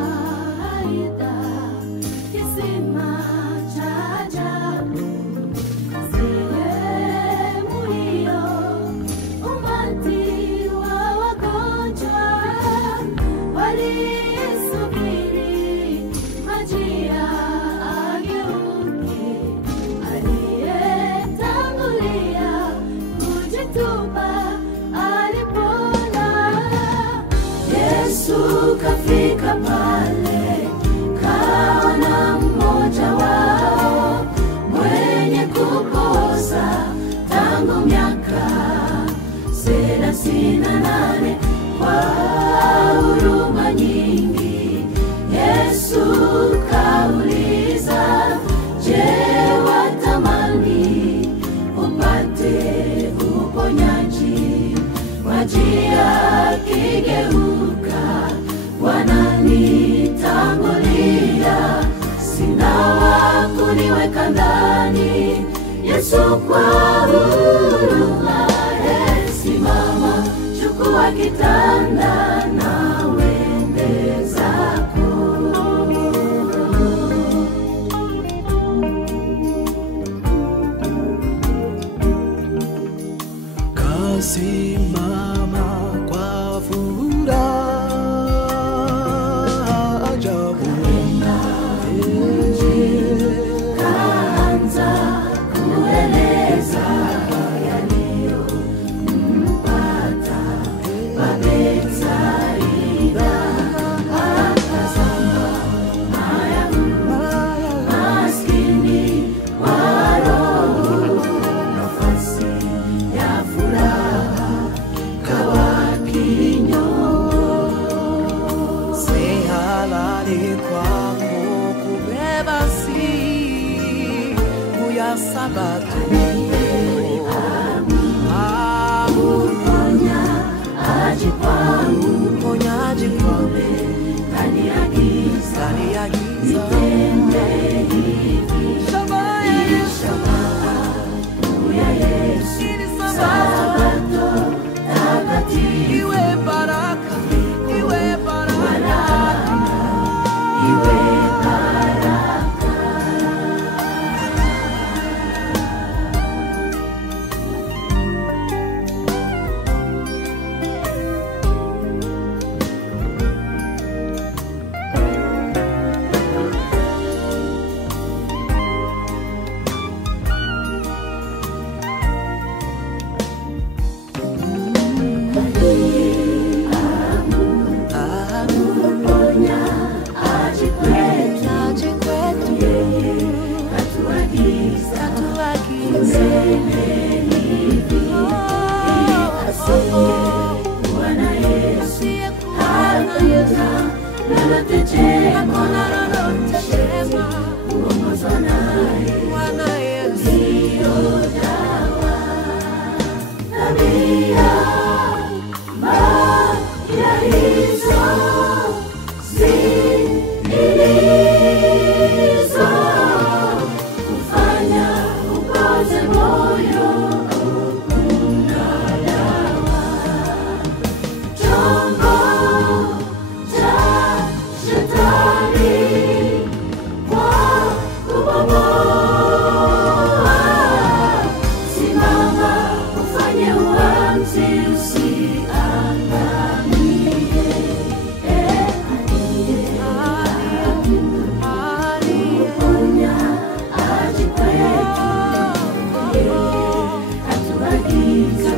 Betsaida, kisima cha ajabu, sehemu hiyo umati wa wagonjwa walisubiri maji yageuke. Aliyetangulia kujitupa alipona. Yesu kafika pale, kaona mmoja wao mwenye kupooza tangu miaka 38. Kwa huruma nyingi Yesu kauliza, je, watamani upate uponyaji? Maji yakigeuka, wananitangulia, sina wa kuniweka ndani. Yesu kwa huruma, simama, chukua kitanda na uende zako. Kasimama kwa furaha ajabu, kaanza kueleza yaliyompata pa Betsaida. Akazama maskini wa roho, nafasi ya furaha kawa kinyongo. si halali kwako kubeba siku ya Sabato. Uponyaji kwangu, Uponyaji kwangu, kaniagiza nitende hivi. Shabaha ya Yesu, Sabato takatifu, iwe baraka, iwe baraka. iwe baraka. Katuagiza